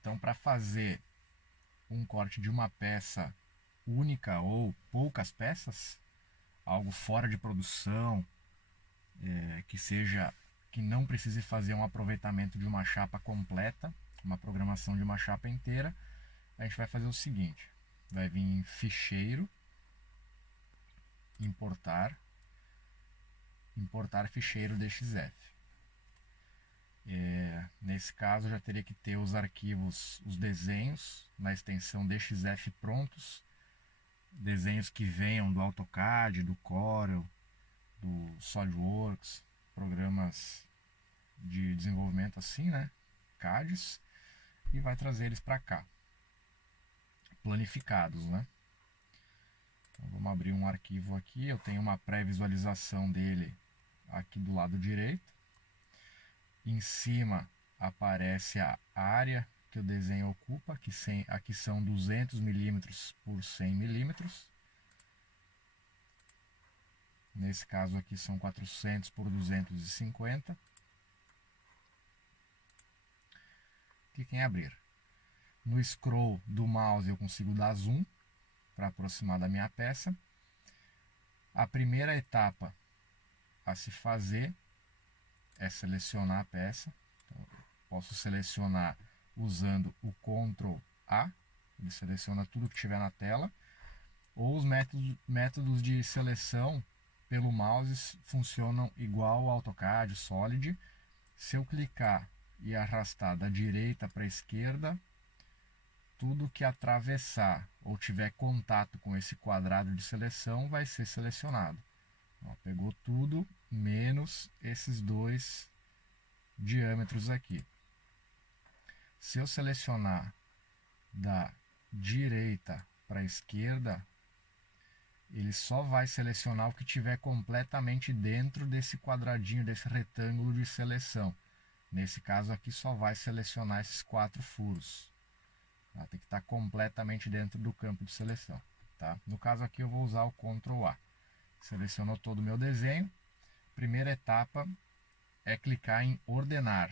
Então, para fazer um corte de uma peça única ou poucas peças, algo fora de produção, que não precise fazer um aproveitamento de uma chapa completa, uma programação de uma chapa inteira, a gente vai fazer o seguinte: vai vir em ficheiro, importar ficheiro DXF. Nesse caso, já teria que ter os arquivos, os desenhos na extensão DXF prontos, desenhos que venham do AutoCAD, do Corel, do SolidWorks, programas de desenvolvimento assim, né? CADs, e vai trazer eles para cá, planificados, né? Então, vamos abrir um arquivo aqui, eu tenho uma pré-visualização dele aqui do lado direito. Em cima aparece a área que o desenho ocupa, aqui são 200 milímetros por 100 milímetros. Nesse caso aqui são 400 por 250. Clique em abrir. No scroll do mouse eu consigo dar zoom para aproximar da minha peça. A primeira etapa a se fazer é selecionar a peça. Então, posso selecionar usando o Ctrl A, ele seleciona tudo que tiver na tela, ou os métodos de seleção pelo mouse funcionam igual ao AutoCAD, Solid. Se eu clicar e arrastar da direita para a esquerda, tudo que atravessar ou tiver contato com esse quadrado de seleção vai ser selecionado. Ó, pegou tudo menos esses dois diâmetros aqui. Se eu selecionar da direita para a esquerda, ele só vai selecionar o que tiver completamente dentro desse quadradinho, desse retângulo de seleção. Nesse caso aqui só vai selecionar esses 4 furos. Tá? Tem que estar completamente dentro do campo de seleção. Tá? No caso aqui eu vou usar o Ctrl A. Selecionou todo o meu desenho. Primeira etapa é clicar em ordenar.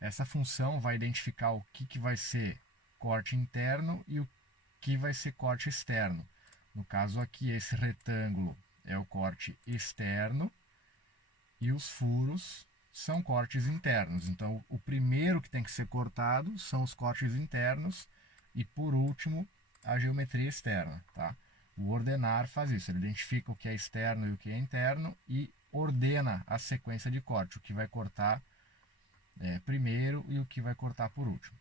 Essa função vai identificar o que vai ser corte interno e o que vai ser corte externo. No caso aqui, esse retângulo é o corte externo e os furos são cortes internos. Então, o primeiro que tem que ser cortado são os cortes internos e, por último, a geometria externa. Tá? O ordenar faz isso, ele identifica o que é externo e o que é interno e ordena a sequência de corte, o que vai cortar primeiro e o que vai cortar por último.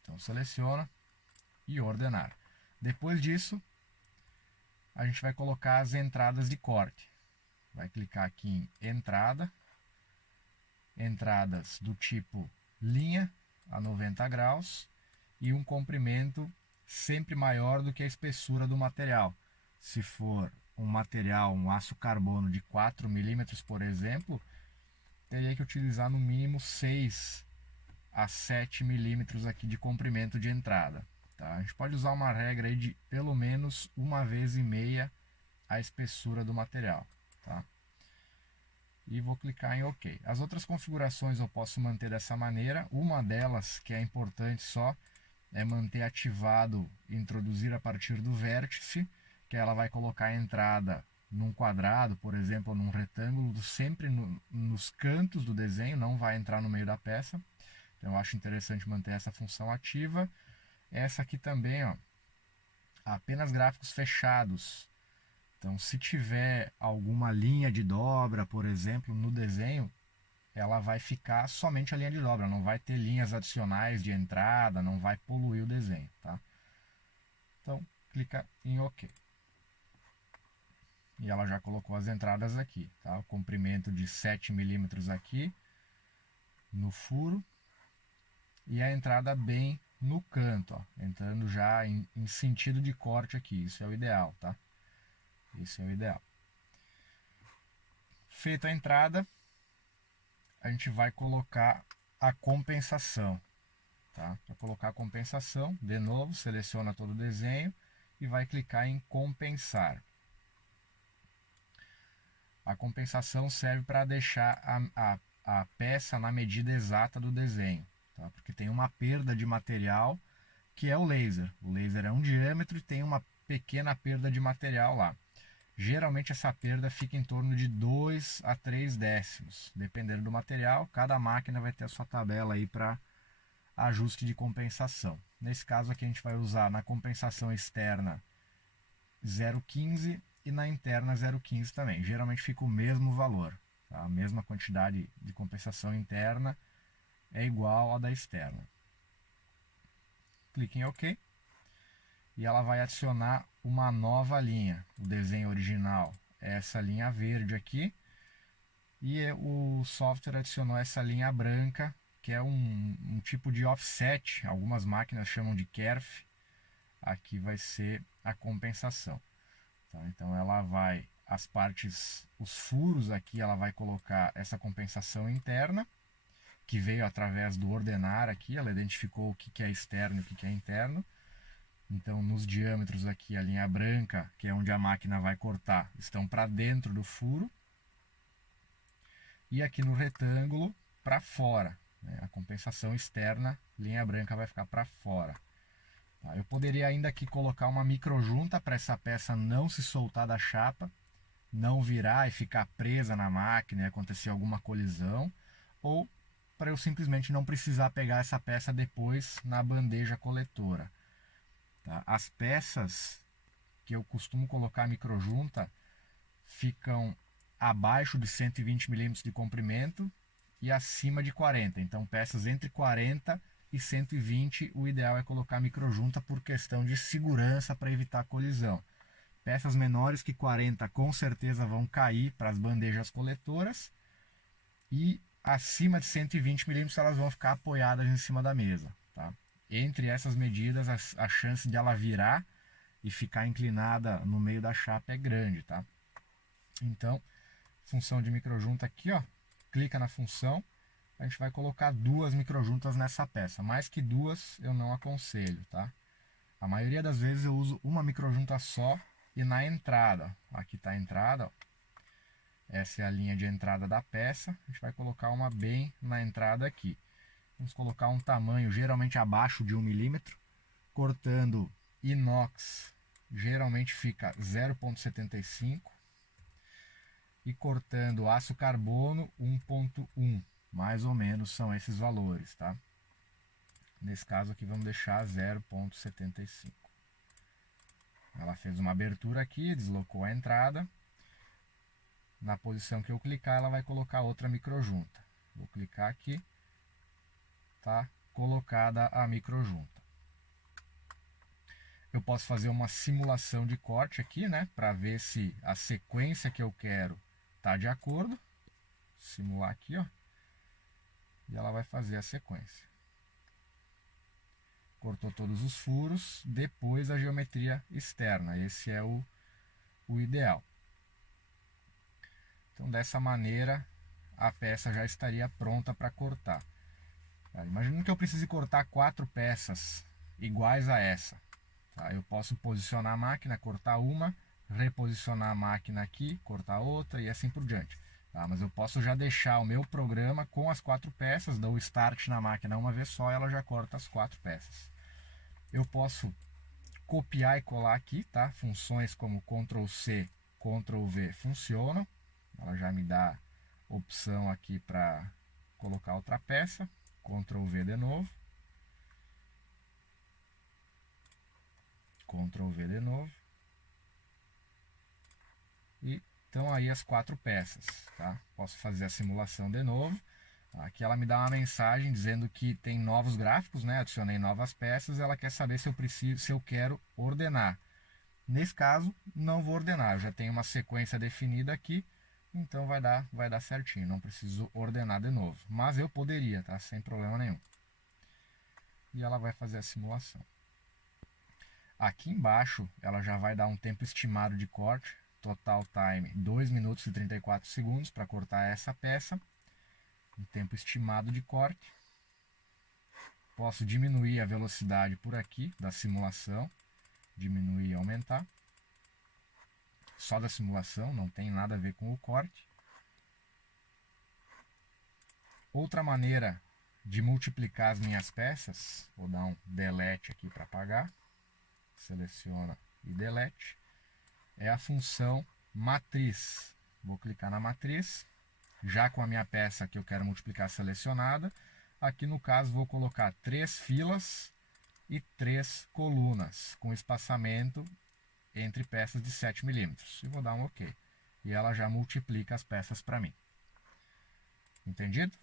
Então, seleciona e ordenar. Depois disso, a gente vai colocar as entradas de corte. Vai clicar aqui em entrada, entradas do tipo linha a 90 graus e um comprimento sempre maior do que a espessura do material. Se for um material, um aço carbono de 4 milímetros, por exemplo, teria que utilizar no mínimo 6 a 7 milímetros aqui de comprimento de entrada. Tá? A gente pode usar uma regra aí de pelo menos 1,5 vezes a espessura do material. Tá? E vou clicar em OK. As outras configurações eu posso manter dessa maneira. Uma delas, que é importante só, é manter ativado introduzir a partir do vértice, que ela vai colocar a entrada num quadrado, por exemplo, ou num retângulo, sempre nos cantos do desenho, não vai entrar no meio da peça. Então eu acho interessante manter essa função ativa. Essa aqui também, ó, apenas gráficos fechados. Então, se tiver alguma linha de dobra, por exemplo, no desenho, ela vai ficar somente a linha de dobra, não vai ter linhas adicionais de entrada, não vai poluir o desenho. Tá? Então, clica em OK. E ela já colocou as entradas aqui. Tá? O comprimento de 7 milímetros aqui no furo e a entrada bem no canto, ó, entrando já em sentido de corte aqui. Isso é o ideal, tá? Isso é o ideal. Feita a entrada, a gente vai colocar a compensação. Tá? Para colocar a compensação, de novo, seleciona todo o desenho e vai clicar em compensar. A compensação serve para deixar a peça na medida exata do desenho. tá? Porque tem uma perda de material que é o laser. O laser é um diâmetro e tem uma pequena perda de material lá. Geralmente essa perda fica em torno de 2 a 3 décimos, dependendo do material. Cada máquina vai ter a sua tabela aí para ajuste de compensação. Nesse caso aqui a gente vai usar na compensação externa 0,15 e na interna 0,15 também. Geralmente fica o mesmo valor, tá? A mesma quantidade de compensação interna é igual à da externa. Clique em OK e ela vai adicionar uma nova linha. O desenho original é essa linha verde aqui e o software adicionou essa linha branca, que é um tipo de offset, algumas máquinas chamam de kerf. Aqui vai ser a compensação. Tá? Então ela vai, as partes, os furos aqui, ela vai colocar essa compensação interna, que veio através do ordenar aqui, ela identificou o que é externo e o que é interno. Então nos diâmetros aqui, a linha branca, que é onde a máquina vai cortar, estão para dentro do furo. E aqui no retângulo, para fora. A compensação externa, linha branca vai ficar para fora. Eu poderia ainda aqui colocar uma microjunta para essa peça não se soltar da chapa, não virar e ficar presa na máquina e acontecer alguma colisão, ou para eu simplesmente não precisar pegar essa peça depois na bandeja coletora. Tá? As peças que eu costumo colocar microjunta ficam abaixo de 120 milímetros de comprimento e acima de 40. Então peças entre 40 e 120, o ideal é colocar microjunta por questão de segurança para evitar colisão. Peças menores que 40 com certeza vão cair para as bandejas coletoras e acima de 120 milímetros elas vão ficar apoiadas em cima da mesa. Tá? Entre essas medidas, a chance de ela virar e ficar inclinada no meio da chapa é grande. Tá? Então, função de microjunta aqui, ó, clica na função, a gente vai colocar 2 microjuntas nessa peça. Mais que 2 eu não aconselho, tá? A maioria das vezes eu uso uma microjunta só e na entrada, aqui está a entrada, ó. Essa é a linha de entrada da peça, a gente vai colocar uma bem na entrada aqui. Vamos colocar um tamanho geralmente abaixo de 1 milímetro, cortando inox, geralmente fica 0,75 e cortando aço carbono 1,1. Mais ou menos são esses valores, tá? Nesse caso aqui vamos deixar 0,75. Ela fez uma abertura aqui, deslocou a entrada. Na posição que eu clicar, ela vai colocar outra microjunta. Vou clicar aqui, tá colocada a microjunta. Eu posso fazer uma simulação de corte aqui, né, para ver se a sequência que eu quero tá de acordo. Simular aqui, ó. E ela vai fazer a sequência. Cortou todos os furos, depois a geometria externa. Esse é o ideal. Então, dessa maneira, a peça já estaria pronta para cortar. Imagina que eu precise cortar 4 peças iguais a essa. Tá? Eu posso posicionar a máquina, cortar uma, reposicionar a máquina aqui, cortar outra e assim por diante. Tá? Mas eu posso já deixar o meu programa com as 4 peças, dou o start na máquina uma vez só, ela já corta as 4 peças. Eu posso copiar e colar aqui, tá? Funções como Ctrl+C, Ctrl+V funcionam. Ela já me dá opção aqui para colocar outra peça. Ctrl+V de novo. Ctrl+V de novo. E estão aí as 4 peças, tá? Posso fazer a simulação de novo. Aqui ela me dá uma mensagem dizendo que tem novos gráficos, né? Adicionei novas peças. Ela quer saber se eu quero ordenar. Nesse caso, não vou ordenar. Eu já tenho uma sequência definida aqui, então vai dar certinho. Não preciso ordenar de novo. Mas eu poderia, tá? Sem problema nenhum. E ela vai fazer a simulação. Aqui embaixo, ela já vai dar um tempo estimado de corte. Total time 2 minutos e 34 segundos para cortar essa peça. Um tempo estimado de corte. Posso diminuir a velocidade por aqui da simulação. Diminuir e aumentar. Só da simulação, não tem nada a ver com o corte. Outra maneira de multiplicar as minhas peças, vou dar um delete aqui para apagar, seleciona e delete, é a função matriz. Vou clicar na matriz, já com a minha peça que eu quero multiplicar selecionada. Aqui no caso vou colocar 3 filas e 3 colunas, com espaçamento entre peças de 7 milímetros. E vou dar um OK. E ela já multiplica as peças para mim. Entendido?